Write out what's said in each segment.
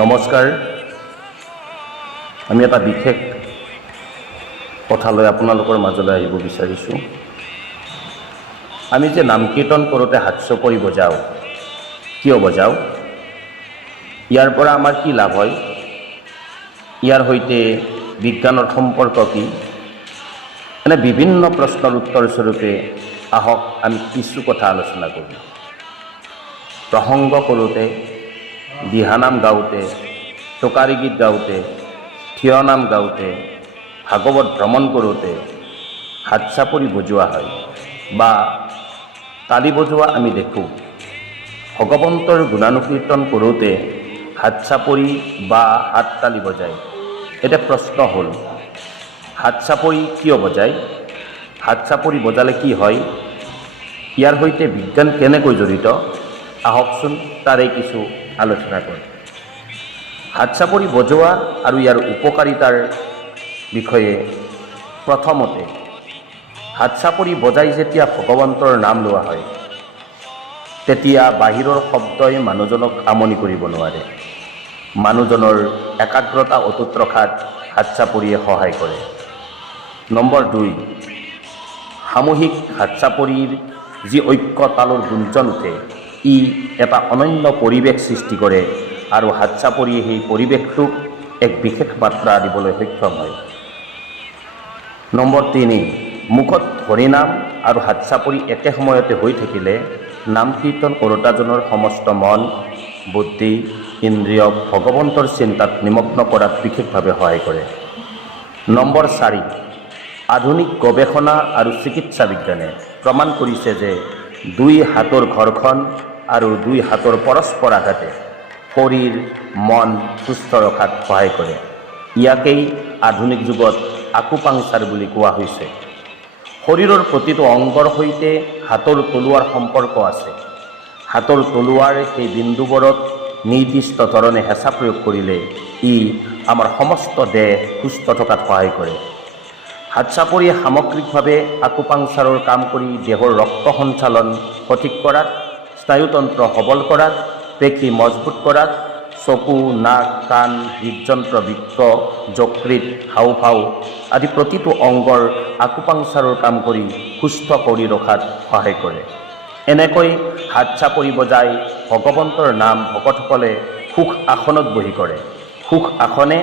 নমস্কাৰ। আমি এটা বিশেষ কথালৈ আপোনালোকৰ মাজলৈ আহিব বিচাৰিছোঁ। আমি যে নাম কীৰ্তন কৰোঁতে হাতচপৰি বজাওঁ, কিয় বজাওঁ? ইয়াৰ পৰা আমাৰ কি লাভ হয়? ইয়াৰ সৈতে বিজ্ঞানৰ সম্পৰ্ক কি? এনে বিভিন্ন প্ৰশ্নৰ উত্তৰ স্বৰূপে আহক আমি কিছু কথা আলোচনা কৰোঁ। প্ৰসংগ কৰোঁতে, দিহানাম গাওঁতে, টোকাৰী গীত গাওঁতে, থিয় নাম গাওঁতে, ভাগৱত ভ্ৰমণ কৰোঁতে হাত চাপৰি বজোৱা হয় বা তালি বজোৱা আমি দেখোঁ। ভগৱন্তৰ গুণানুকীৰ্তন কৰোঁতে হাত চাপৰি বা হাত তালি বজায়। এতিয়া প্ৰশ্ন হ'ল, হাত চাপৰি কিয় বজায়? হাত চাপৰি বজালে কি হয়? ইয়াৰ সৈতে বিজ্ঞান কেনেকৈ জড়িত? আহকচোন তাৰে কিছু আলোচনা কৰোঁ। হাত চাপৰি বজোৱা আৰু ইয়াৰ উপকাৰিতাৰ বিষয়ে প্ৰথমতে, হাত চাপৰি বজাই যেতিয়া ভগৱন্তৰ নাম লোৱা হয় তেতিয়া বাহিৰৰ শব্দই মানুহজনক আমনি কৰিব নোৱাৰে। মানুহজনৰ একাগ্ৰতা অটুট ৰখাত হাত চাপৰিয়ে সহায় কৰে। নম্বৰ 2, সামূহিক হাত চাপৰিৰ যি ঐক্য তালৰ গুঞ্জন উঠে, ই এটা অনন্য পৰিৱেশ সৃষ্টি কৰে আৰু হাত চাপৰিয়ে সেই পৰিৱেশটোক এক বিশেষ মাত্ৰা দিবলৈ সক্ষম হয়। নম্বৰ 3, মুখত হৰিনাম আৰু হাত চাপৰি একে সময়তে হৈ থাকিলে নাম কীৰ্তন কৰোঁতাজনৰ সমস্ত মন, বুদ্ধি, ইন্দ্ৰিয় ভগৱন্তৰ চিন্তাত নিমগ্ন কৰাত বিশেষভাৱে সহায় কৰে। নম্বৰ 4, আধুনিক গৱেষণা আৰু চিকিৎসা বিজ্ঞানে প্ৰমাণ কৰিছে যে 2 হাতৰ ঘৰখন আৰু 2 হাতৰ পৰস্পৰ আঘাতে শৰীৰ, মন সুস্থ ৰখাত সহায় কৰে। ইয়াকেই আধুনিক যুগত আকুপাংচাৰ বুলি কোৱা হৈছে। শৰীৰৰ প্ৰতিটো অংগৰ সৈতে হাতৰ তলুৱাৰ সম্পৰ্ক আছে। হাতৰ তলুৱাৰ সেই বিন্দুবোৰত নিৰ্দিষ্ট ধৰণে হেঁচা প্ৰয়োগ কৰিলে ই আমাৰ সমস্ত দেহ সুস্থ থকাত সহায় কৰে। হাত চাপৰিয়ে সামগ্ৰিকভাৱে আকুপাংচাৰৰ কাম কৰি দেহৰ ৰক্ত সঞ্চালন সঠিক কৰাত, স্নায়ুতন্ত্ৰ সবল কৰাত, পেশী মজবুত কৰাত, চকু, নাক, কাণ, হৃদযন্ত্ৰ, বৃক্ক, যকৃত, হাওঁফাওঁ আদি প্ৰতিটো অংগৰ আকুপাংচাৰৰ কাম কৰি সুস্থ কৰি ৰখাত সহায় কৰে। এনেকৈ হাত চাপৰি বজাই ভগৱন্তৰ নাম ভকতসকলে সুখ আসনত বহি কৰে। সুখ আসনে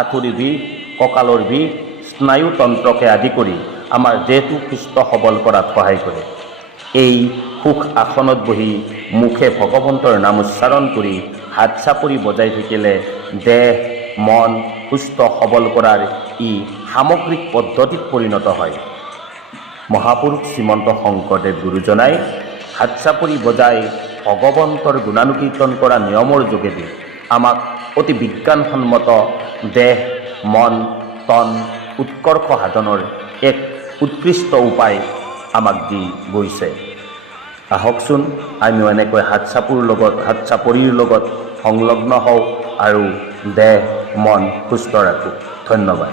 আঁঠুৰিৰ বিষ, কঁকালৰ বিষ, স্নায়ুতন্ত্ৰকে আদি কৰি আমাৰ দেহটো সুস্থ সবল কৰাত সহায় কৰে। এই সুখ আসনত বহি মুখে ভগৱন্তৰ নাম উচ্চাৰণ কৰি হাত চাপৰি বজাই থাকিলে দেহ, মন সুস্থ সবল কৰাৰ ই সামগ্ৰিক পদ্ধতিত পৰিণত হয়। মহাপুৰুষ শ্ৰীমন্ত শংকৰদেৱ গুৰুজনাই হাত চাপৰি বজাই ভগৱন্তৰ গুণানুকীৰ্তন কৰা নিয়মৰ যোগেদি আমাক অতি বিজ্ঞানসন্মত দেহ, মন, তন উৎকৰ্ষ সাধনৰ এক উৎকৃষ্ট উপায় আমাক দি গৈছে। আহকচোন আমিও এনেকৈ হাত চাপৰিৰ লগত সংলগ্ন হওঁ আৰু দেহ, মন সুস্থ ৰাখোঁ। ধন্যবাদ।